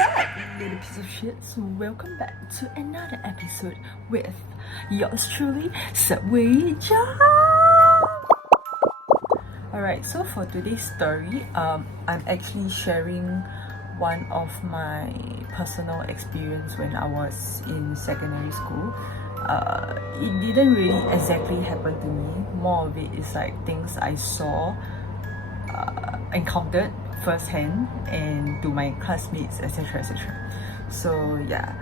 up, little piece of shit? So welcome back to another episode with yours truly, Sabway.eatjunk. Alright, so for today's story, I'm actually sharing one of my personal experience when I was in secondary school. It didn't really exactly happen to me. More of it is like things I saw, encountered firsthand and to my classmates, etc, etc. So yeah,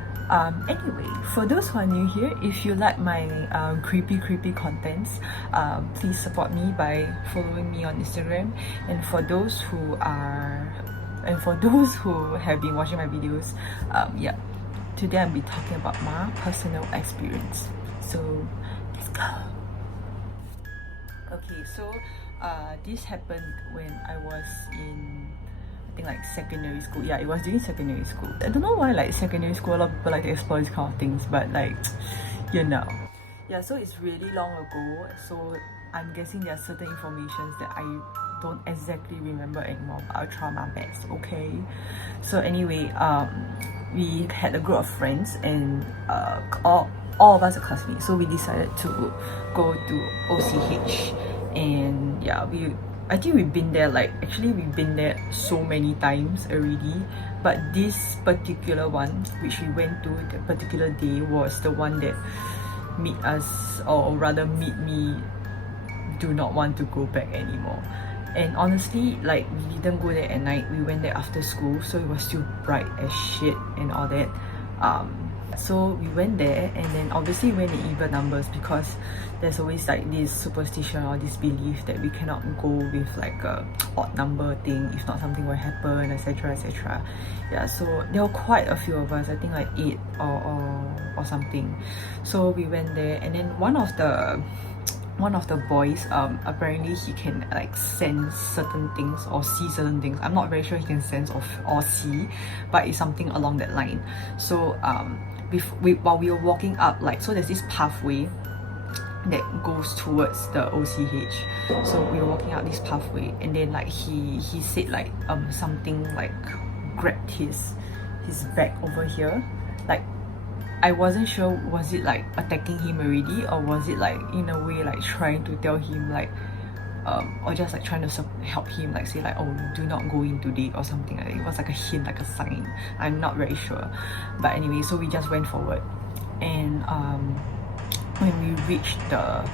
anyway, for those who are new here, if you like my creepy contents, please support me by following me on Instagram. And for those who have been watching my videos, yeah, today I'll be talking about my personal experience. So let's go. Okay, so this happened when I was in, I think, like secondary school. Yeah, it was during secondary school. I don't know why like secondary school a lot of people like to explore these kind of things, but like, you know. Yeah, so it's really long ago, so I'm guessing there are certain informations that I don't exactly remember anymore, but I'll try my best, okay? So anyway, we had a group of friends and all of us are classmates, so we decided to go to OCH. And yeah, I think we've been there, like, actually we've been there so many times already, but this particular one which we went to the particular day was the one that made us, or rather made me, do not want to go back anymore. And honestly, like, we didn't go there at night, we went there after school, so it was still bright as shit and all that. So we went there, and then obviously we went in even numbers because there's always like this superstition or this belief that we cannot go with like a odd number thing, if not something will happen, etc, etc. Yeah, so there were quite a few of us, I think like 8 or something. So we went there, and then one of the boys, apparently he can like sense certain things or see certain things. I'm not very sure he can sense or see, but it's something along that line. So while we were walking up, like, so there's this pathway that goes towards the OCH. So we were walking out this pathway, and then like he said like something like grabbed his back over here. Like, I wasn't sure, was it like attacking him already, or was it like in a way like trying to tell him like or just like trying to help him, like say like, oh, do not go in today or something like that. It was like a hint, like a sign. I'm not very sure, but anyway, so we just went forward. And when we reached the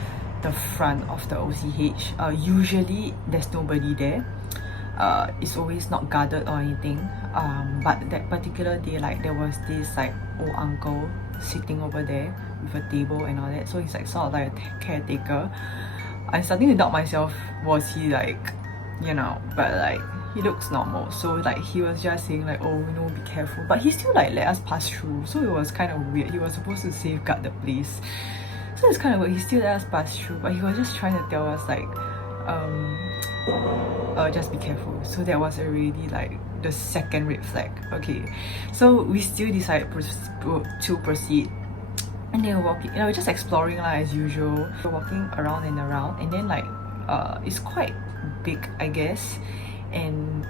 front of the OCH, usually there's nobody there. It's always not guarded or anything, but that particular day, like, there was this like old uncle sitting over there with a table and all that, so he's like sort of like a caretaker. I'm starting to doubt myself, was he like, you know, but like he looks normal, so like he was just saying like, oh, you know, be careful, but he still like let us pass through, so it was kind of weird. He was supposed to safeguard the place, so it's kind of weird. He still let us pass through, but he was just trying to tell us like, just be careful. So that was already like the second red flag. Okay, so we still decided to proceed, and then we're walking, you know, we're just exploring like as usual. We're walking around and around, and then like it's quite big, I guess, and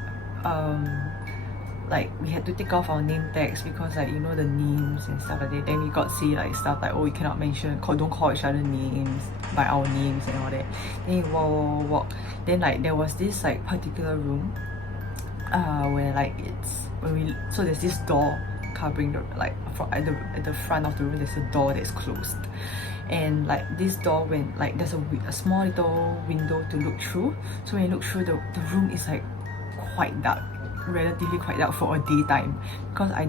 like we had to take off our name tags because, like, you know, the names and stuff like that. Then we got say like stuff like, oh, you cannot don't call each other names by our names and all that. Then we walk. Then like there was this like particular room where like so there's this door covering the, like, at the front of the room there's a door that's closed, and like this door, when like there's a small little window to look through, so when you look through, the room is like quite dark, relatively quite dark for a daytime, because I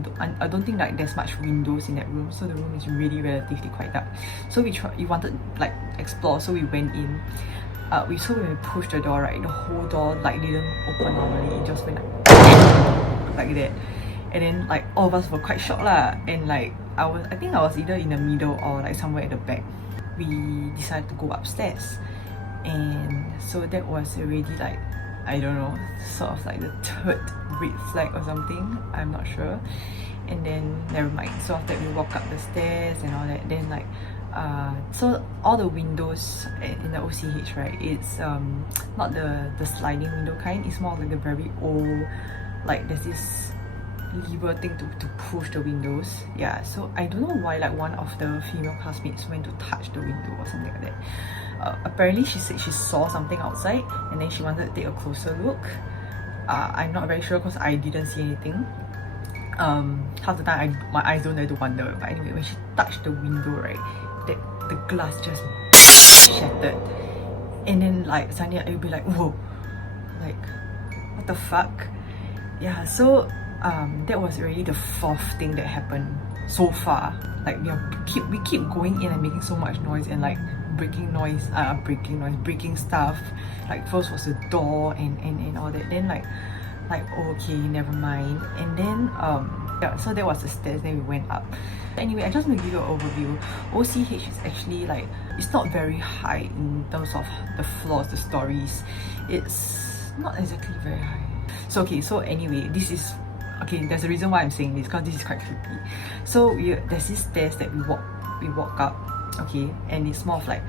don't think like there's much windows in that room, so the room is really relatively quite dark. So we wanted like explore, so we went in. When we pushed the door, right, the whole door like didn't open normally, it just went like that. And then like all of us were quite shocked lah, and like I think I was either in the middle or like somewhere at the back. We decided to go upstairs, and so that was already like, I don't know, sort of like the third red flag or something, I'm not sure. And then never mind, so after that we walk up the stairs and all that. Then like so all the windows in the OCH, right, it's not the sliding window kind, it's more like the very old, like there's this lever thing to push the windows. Yeah, so I don't know why like one of the female classmates went to touch the window or something like that. Apparently she said she saw something outside and then she wanted to take a closer look. I'm not very sure because I didn't see anything. Half the time my eyes don't dare to wander, but anyway, when she touched the window, right, the glass just shattered, and then like suddenly I'll be like, whoa, like what the fuck. Yeah, so that was already the fourth thing that happened so far. Like we keep going in and making so much noise and like breaking stuff. Like first was the door and all that, then like okay, never mind. And then yeah, so there was the stairs, then we went up. Anyway, I just want to give you an overview. OCH is actually like, it's not very high in terms of the floors, the stories. It's not exactly very high. So okay, so anyway, this is okay, there's a reason why I'm saying this, because this is quite creepy. So there's this stairs that we walk up, okay, and it's more of like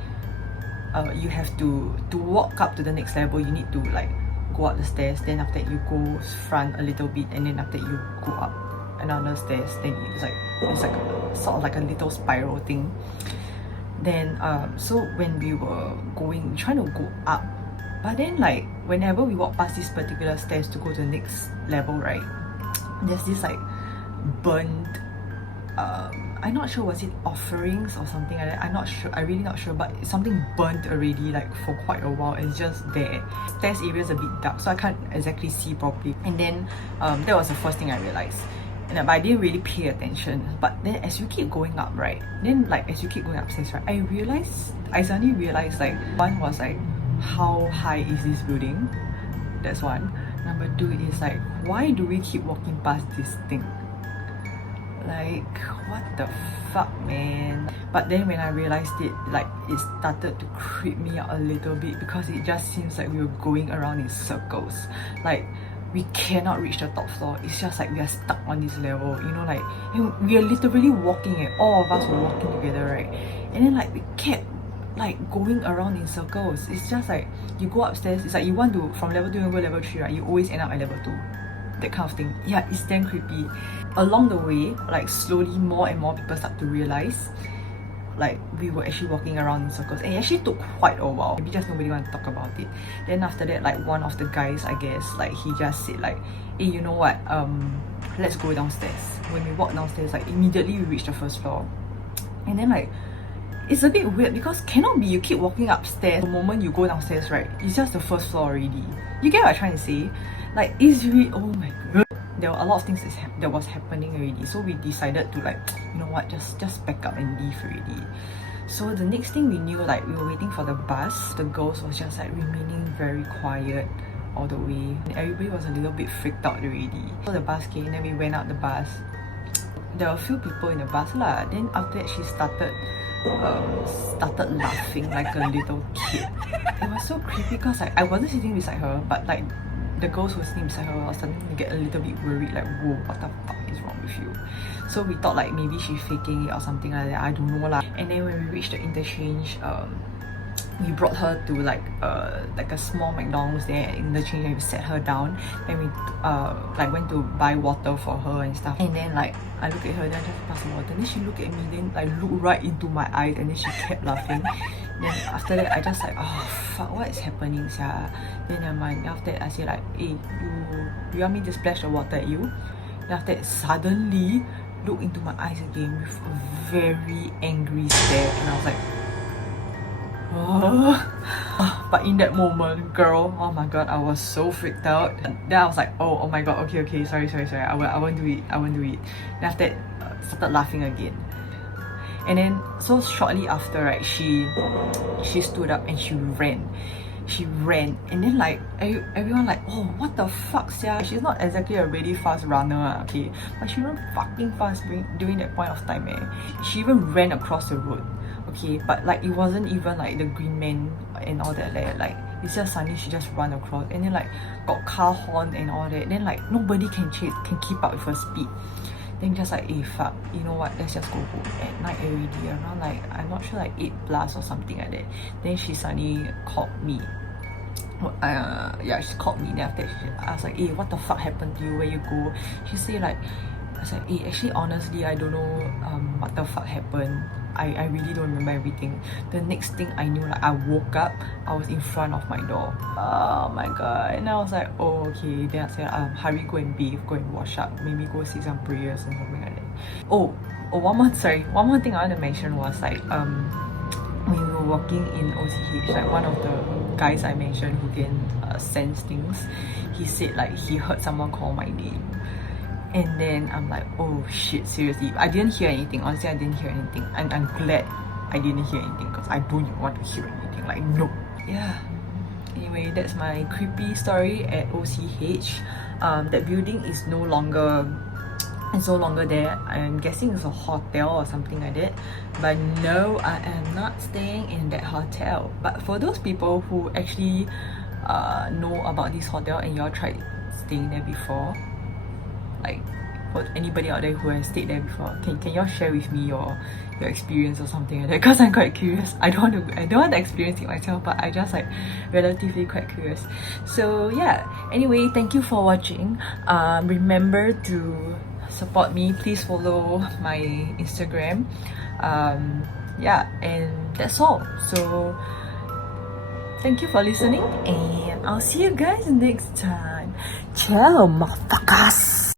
you have to walk up to the next level, you need to like go up the stairs, then after that you go front a little bit, and then after that you go up another stairs, then it's like sort of like a little spiral thing. Then so when we were trying to go up, but then like whenever we walk past this particular stairs to go to the next level, right, there's this like burned I'm not sure, was it offerings or something like that? I'm not sure, I'm really not sure, but it's something burnt already like for quite a while. It's just there. Stairs area is a bit dark, so I can't exactly see properly. And then that was the first thing I realized. But I didn't really pay attention. But then as you keep going up, right, then like as you keep going upstairs, right, I suddenly realized like, one was like, how high is this building? That's one. Number two is like, why do we keep walking past this thing? Like, what the fuck, man? But then when I realized it, like, it started to creep me out a little bit, because it just seems like we were going around in circles. Like, we cannot reach the top floor. It's just like we are stuck on this level, you know, like, and we are literally walking, and all of us were walking together, right? And then like we kept like going around in circles. It's just like you go upstairs, it's like you want to, from level 2 you go level 3, right, you always end up at level 2. That kind of thing. Yeah, it's damn creepy. Along the way, like slowly more and more people start to realize like we were actually walking around in circles, and it actually took quite a while. Maybe just nobody want to talk about it. Then after that, like one of the guys, I guess, like he just said like, hey, you know what, let's go downstairs. When we walk downstairs, like immediately we reach the first floor. And then like, it's a bit weird because cannot be you keep walking upstairs, the moment you go downstairs, right, it's just the first floor already. You get what I'm trying to say? Like, it's really, oh my god. There were a lot of things that was happening already, so we decided to like, you know what, just pack up and leave already. So the next thing we knew, like we were waiting for the bus. The girls was just like remaining very quiet all the way. And everybody was a little bit freaked out already. So the bus came, then we went out the bus. There were a few people in the bus lah. Then after that, she started laughing like a little kid. It was so creepy because like I wasn't sitting beside her, but like the girls who were sitting beside her was starting to get a little bit worried, like, whoa, what the fuck is wrong with you? So we thought like maybe she's faking it or something like that, I don't know lah. And then when we reached the interchange, we brought her to like a small McDonald's there at interchange, and we sat her down, and we like went to buy water for her and stuff. And then like I look at her, then I just pass the water, then she looked at me, then like looked right into my eyes, and then she kept laughing. Then after that, I just like, oh fuck, what is happening, sia? Then never mind. After that, I say like, hey, you want me to splash the water at you? Then after that, suddenly look into my eyes again with a very angry stare, and I was like, oh. But in that moment, girl, oh my god, I was so freaked out. Then I was like, oh my god, okay, sorry, I won't do it. Then after that, started laughing again. And then so shortly after, right, she stood up and she ran, and then like everyone like, oh, what the fuck, sia? She's not exactly a really fast runner, okay, but she ran fucking fast during that point of time, eh. She even ran across the road, okay, but like it wasn't even like the green man and all that, like it's just suddenly she just run across, and then like got car horn and all that, then like nobody can keep up with her speed. Then just like, hey, fuck, you know what, let's just go home. At night already, around like, I'm not sure, like 8 plus or something like that. Then she suddenly called me. yeah, she called me. Then after that, I was like, hey, what the fuck happened to you? Where you go? She said like, I was like, hey, actually, honestly, I don't know what the fuck happened. I really don't remember everything. The next thing I knew, like I woke up, I was in front of my door. Oh my god. And I was like, oh okay. Then I said, hurry, go and bathe, go and wash up, maybe go say some prayers and something like that. Oh, one more thing I want to mention was like when we were walking in OCH, like one of the guys I mentioned who can sense things, he said like he heard someone call my name. And then I'm like, oh shit, seriously. I didn't hear anything. Honestly, I didn't hear anything. And I'm glad I didn't hear anything because I don't even want to hear anything. Like, no. Yeah. Anyway, that's my creepy story at OCH. That building is no longer there. I'm guessing it's a hotel or something like that. But no, I am not staying in that hotel. But for those people who actually know about this hotel and y'all tried staying there before, like for anybody out there who has stayed there before, can y'all share with me your experience or something like that? Because I'm quite curious. I don't want to experience it myself, but I just like relatively quite curious. So yeah, anyway, thank you for watching. Remember to support me. Please follow my Instagram. Yeah, and that's all. So thank you for listening, and I'll see you guys next time. Ciao, motherfuckers.